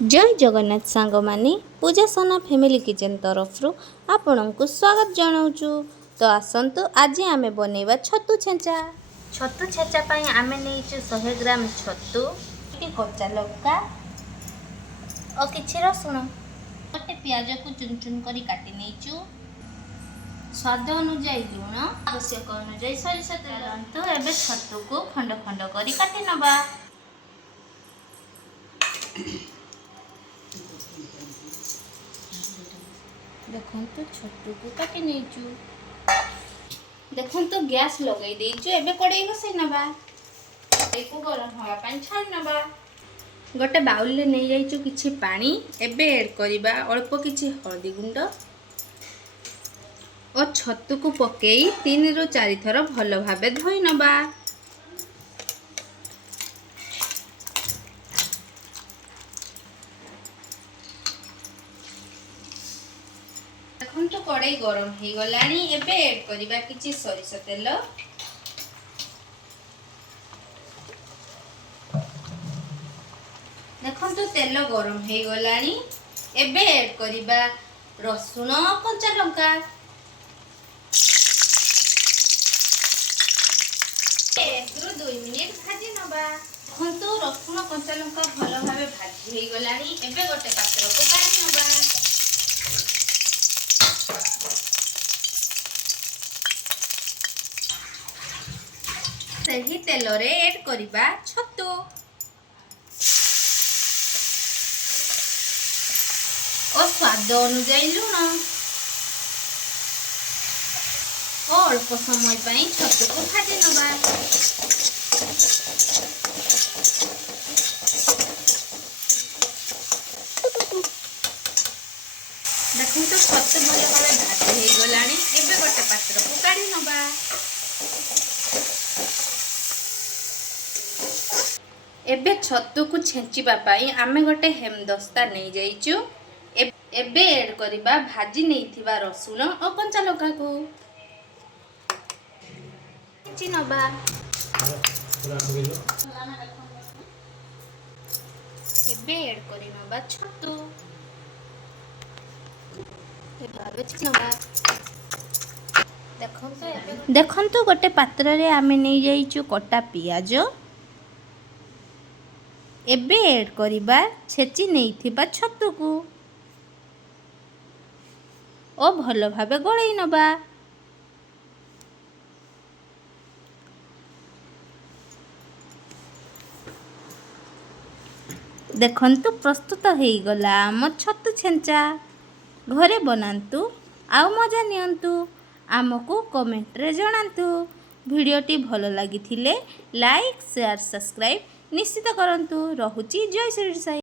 जय जगन्नाथ सांग मानी पूजा सोना फैमिली किचन तरफ आपण को स्वागत जनाऊँ। तो आसतु आज आम बनैबा छतु छेचा। छतु छेचा पाई आमे नहीं 100 ग्राम छतु, कच्चा लंका और किछि रसुण, गोटे प्याज को चुन चुन करी काटी नहीं, स्वाद अनुजाई लुण, आवश्यक अनुजाई सरिष तेल। तो एबे छतु को खंड खंड करी काटी नबा। देखो छतु को काटी नहीं, देखो गैस लगे देचु। एबे कड़ाई बसई नबा, को गरम हवा पानी छाड़ नबा। गोटे बाउल ले नहीं जाइचु किछि पानी। एबे ऐड करिबा अल्प किछि हळदी गुंड और छतु को पकेई 3 ରୁ 4 थर भलो भाबे धोई नबा। देखो तो कड़ाई गरम हो गलानी। एबे ऐड करिबा किछि सरिष तेल, देखो तो तेल गरम हो गलानी। एबे ऐड करिबा रसुण कच्चा लंका, 1 ରୁ 2 मिनिट भाजी नबा। देखो तो रसुण कच्चा लंका भलो भाबे भाजी हो गलानी। एबे गोटे पात्र को काढी नबा। सही तेल रे ऐड करिबा छतु और स्वाद अनुजाई लुण और अल्प समय पाई छतु को भाजी नबा। देखो तो छतु भले भावे भाजी हो गलानी। एबे गोटे पात्र को काढी नबा। एबे छतु को छेंचिबा पाई आमे गोटे हेमदस्ता नहीं जाइचु। एबे ऐड करिबा भाजी नैथिबा रसुण और कच्चा लंका को छेंची नबा। एबे ऐड करि नबा छतु। देखंतु गोटे पात्र रे आमे नहीं जाइचु कटा पियाज। एबे ऐड करिबा छेची नैथिबा छतु को ओ भलो भाबे गळै नबा। देखंतु प्रस्तुत हो गला आम छतु छेंचा। घरे बनांतु आउ मजा नियंतु। आमको कमेंट रे जणांतु। भिडियोटी भलो लागिथिले लाइक शेयर सब्सक्राइब निश्चित करंतु। रहुची जय श्री साई।